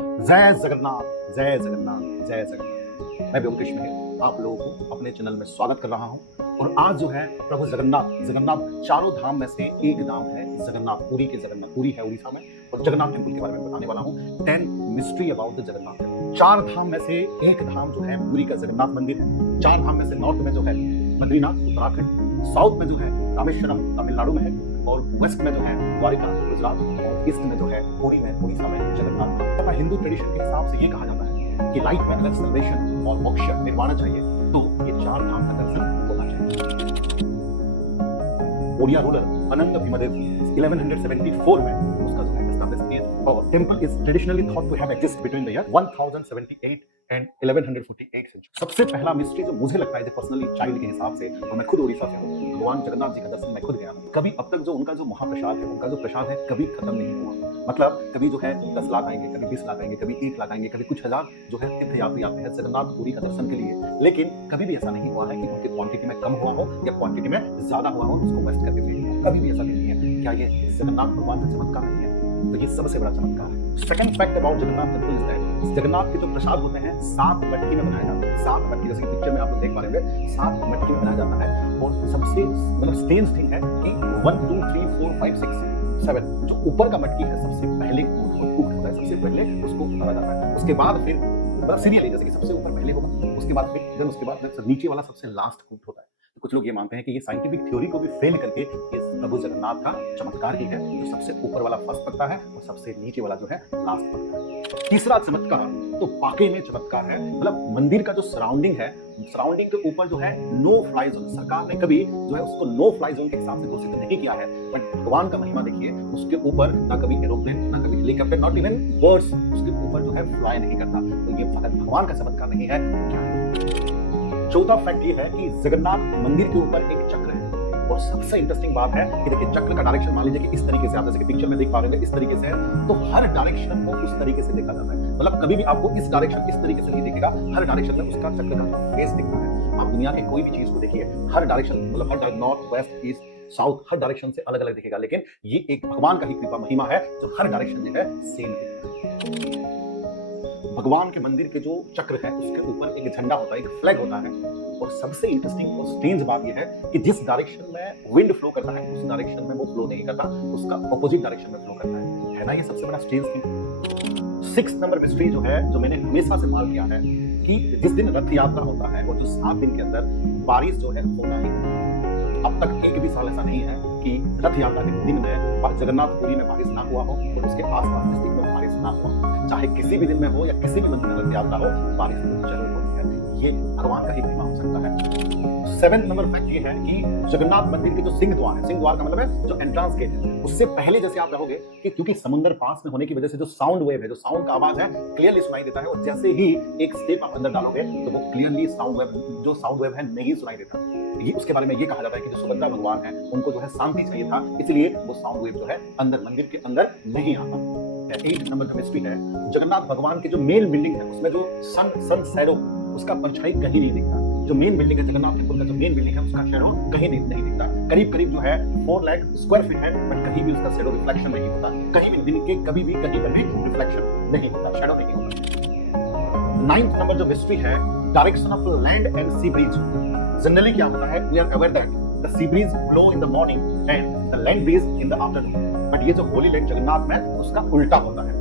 जय जगन्नाथ, जय जगन्नाथ, जय जगन्नाथ। मैं व्योमकेश महल आप लोगों को अपने चैनल में स्वागत कर रहा हूं। और आज जो है प्रभु जगन्नाथ चारों धाम में से एक धाम है जगन्नाथ पुरी के जगन्नाथ पुरी है उड़ीसा में। और जगन्नाथ टेम्पल के बारे में बताने वाला हूं। 10 mystery about the Jagannath temple. चार धाम में से एक धाम जो है पुरी का जगन्नाथ मंदिर है। चार धाम में से नॉर्थ में जो है बद्रीनाथ उत्तराखंड, साउथ में जो है रामेश्वरम तमिलनाडु में है, और वेस्ट में जो है द्वारिका गुजरात, और ईस्ट में जो है पुरी में उड़ीसा में जगन्नाथ। तथा हिंदू ट्रेडिशन के हिसाब से ये कहा जाता है कि लाइफ में अगर सल्वेशन और मोक्ष निर्वाण चाहिए तो ये चार धाम का दर्शन होना चाहिए। ओडिया रूलर अनंग भीमदेव 1174 में उसका जो है एस्टैब्लिश किया। और temple is traditionally thought to have exist between the year 1078 and 1148 century. सबसे पहला मिस्ट्री जो मुझे लगता है जो पर्सनली चाइल्ड के हिसाब से, और मैं खुद उड़ीसा से हूँ, भगवान जगन्नाथ जी का दर्शन मैं खुद गया हूँ। कभी अब तक जो उनका जो महाप्रसाद है, उनका जो प्रसाद है, कभी खत्म नहीं हुआ। मतलब कभी जो है 10 लाख आएंगे, कभी 20 लाख आएंगे, कभी 1 लाख आएंगे, कभी कुछ हजार जो है तीर्थयात्री आते हैं जगन्नाथ पुरी का दर्शन के लिए। लेकिन कभी भी ऐसा नहीं हुआ है कि उनकी क्वांटिटी में कम हुआ हो या क्वांटिटी में ज्यादा हुआ हो, उसको वेस्ट करके फेंक दिया। कभी भी ऐसा नहीं है। क्या ये जगन्नाथ भगवान का चमत्कार नहीं है? तो ये सबसे बड़ा चमत्कार है। Second fact about Jagannath temple is that Jagannath के जो प्रसाद होते हैं 7 मटकी में बनाया जाता है। 7 मटकी, जैसे कि पिक्चर में आप लोग देख पा रहे हैं, 7 मटकी में बनाया जाता है। और सबसे मतलब स्ट्रेंज थिंग है कि 1 2 3 4 5 6 7 जो ऊपर का मटकी है सबसे पहले कुक होता है, सबसे पहले उसको उतारा जाता है। उसके बाद फिर सीरियली जैसे कि सबसे ऊपर पहले होगा, उसके बाद फिर उसके बाद नीचे वाला सबसे लास्ट कुक होता है। कुछ लोग ये मानते हैं कि ये साइंटिफिक थ्योरी को भी फेल करके ये प्रभु जगन्नाथ का चमत्कार ही है, जो सबसे ऊपर वाला फर्स्ट पकता है और सबसे नीचे वाला जो है लास्ट पकता है। तीसरा चमत्कार तो वाकई में चमत्कार है। मतलब मंदिर का जो सराउंडिंग है, सराउंडिंग के ऊपर जो है नो फ्लाई जोन, सरकार ने कभी जो है उसको नो फ्लाई जोन के हिसाब से घोषित नहीं किया है। बट भगवान का महिमा देखिए, उसके ऊपर ना कभी एरोप्लेन, ना कभी हेलीकॉप्टर, नॉट इवन बर्ड्स उसके ऊपर जो है फ्लाई नहीं करता। तो ये फकत भगवान का चमत्कार नहीं है, क्या है? चौथा फैक्ट ये है कि जगन्नाथ मंदिर के ऊपर एक चक्र है। और सबसे इंटरेस्टिंग बात है कि देखिए चक्र का डायरेक्शन मान लीजिए कि इस तरीके से, आप जैसे कि पिक्चर में देख पा रहे हैं इस तरीके से है, तो हर डायरेक्शन को उस तरीके से देखा जाता है। मतलब कभी भी आपको इस डायरेक्शन इस तरीके से नहीं दिखेगा, हर डायरेक्शन में उसका चक्र का फेस दिखता है। आप दुनिया के कोई भी चीज को देखिए, हर डायरेक्शन मतलब हर नॉर्थ वेस्ट ईस्ट साउथ हर डायरेक्शन से अलग अलग दिखेगा। लेकिन ये एक भगवान का ही कृपा महिमा है जो हर डायरेक्शन जो है सेम दिखता है। भगवान के मंदिर के जो चक्र है उसके ऊपर एक झंडा होता है, एक फ्लैग होता है। और सबसे इंटरेस्टिंग और स्ट्रेंज बात यह है कि जिस डायरेक्शन में विंड फ्लो करता है उस डायरेक्शन में वो फ्लो नहीं करता, उसका ऑपोजिट डायरेक्शन में फ्लो करता है ना? ये सबसे बड़ा स्ट्रेंज थिंग। 6 नंबर मिस्ट्री जो है, जो मैंने हमेशा से मार किया है कि जिस दिन रथ यात्रा होता है और जो 7 दिन के अंदर बारिश जो है होना ही, अब तक एक भी साल ऐसा नहीं है कि रथ यात्रा के दिन में जगन्नाथपुरी में बारिश ना हुआ हो और उसके आसपास डिस्ट्रिक्ट में बारिश ना हुआ। चाहे किसी भी दिन में हो या किसी भी मंदिर में रथ यात्रा हो, बारिश जरूर होती है। ये भगवान का ही महिमा हो सकता है। 7 नंबर फैक्ट ये है कि जगन्नाथ मंदिर के जो सिंह द्वार है, सिंह द्वार का मतलब है जो एंट्रेंस गेट है, उससे पहले जैसे आप रहोगे कि क्योंकि समुद्र पास में होने की वजह से जो साउंड वेव है, जो साउंड का आवाज है क्लियरली सुनाई देता है। और जैसे ही एक स्टेप आप अंदर डालोगे तो वो क्लियरली साउंड वेव है नहीं सुनाई देता। ये उसके बारे में ये कहा जाता है कि जो सुभद्रा भगवान है उनको जो है शांति चाहिए था, इसलिए वो साउंड वेव जो है अंदर मंदिर के अंदर नहीं आता। 8 नंबर का मिस्ट्री है, जगन्नाथ भगवान की जो मेन बिल्डिंग है उसमें जो सन शैडो उसका परछाई कहीं नहीं दिखता। जो मेन बिल्डिंग है जगन्नाथ टेंपल का, जो मेन बिल्डिंग है उसका शैडो कहीं नहीं दिखता। करीब करीब जो है 4 लाख स्क्वायर फीट है, बट कहीं भी उसका शैडो रिफ्लेक्शन नहीं होता। कहीं भी दिन के कभी भी कहीं पर भी रिफ्लेक्शन नहीं होता, शैडो नहीं होता। 9th नंबर जो मिस्ट्री है, direction of land and sea breeze. Generally क्या होता है, we are aware that the sea breeze blow in the morning and the land breeze in the afternoon. But ये जो होली लैंड जगन्नाथ में उसका उल्टा होता है।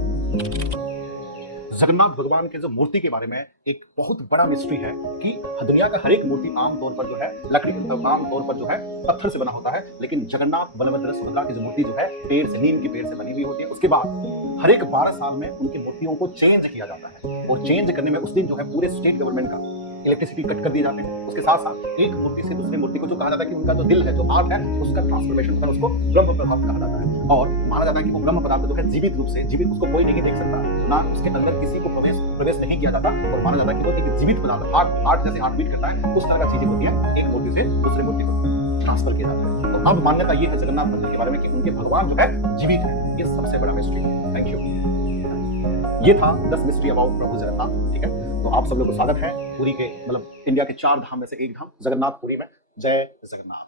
जगन्नाथ भगवान के जो मूर्ति के बारे में एक बहुत बड़ा मिस्ट्री है कि दुनिया का हर एक मूर्ति आमतौर पर जो है लकड़ी, आमतौर पर जो है पत्थर से बना होता है। लेकिन जगन्नाथ बलभद्र सुभद्रा की जो मूर्ति जो है पेड़ से, नीम के पेड़ से बनी हुई होती है। उसके बाद हर एक 12 साल में उनकी मूर्तियों को चेंज किया जाता है। और चेंज करने में उस दिन जो है पूरे स्टेट गवर्नमेंट का इलेक्ट्रिसिटी कट कर दिए जाते हैं। उसके साथ साथ एक मूर्ति से दूसरी मूर्ति को जो कहा जाता है कि उनका जो दिल है, जो आर्ट है, उसका ट्रांसफॉर्मेशन होता है, उसको ब्रह्म पदार्थ कहा जाता है। और माना जाता है कि वो ब्रह्म पदार्थ जो है जीवित रूप से, जीवित उसको कोई नहीं देख सकता, ना उसके अंदर किसी को प्रवेश नहीं किया जाता। और माना जाता है कि वो एक जीवित पदार्थ, हार्ट जैसे हार्ट बीट करता है, उस तरह का चीजें होती है, एक मूर्ति से दूसरे मूर्ति को ट्रांसफर किया जाता है। तो अब मान्यता ये है जगन्नाथ मंदिर के बारे में कि उनके भगवान जो है जीवित है। ये सबसे बड़ा मिस्ट्री। Thank you. ये था 10 मिस्ट्री अबाउट प्रभु जगन्नाथ। ठीक है, तो आप सब लोग को स्वागत है पुरी के, मतलब इंडिया के 4 धाम में से एक धाम जगन्नाथ पुरी में। जय जगन्नाथ।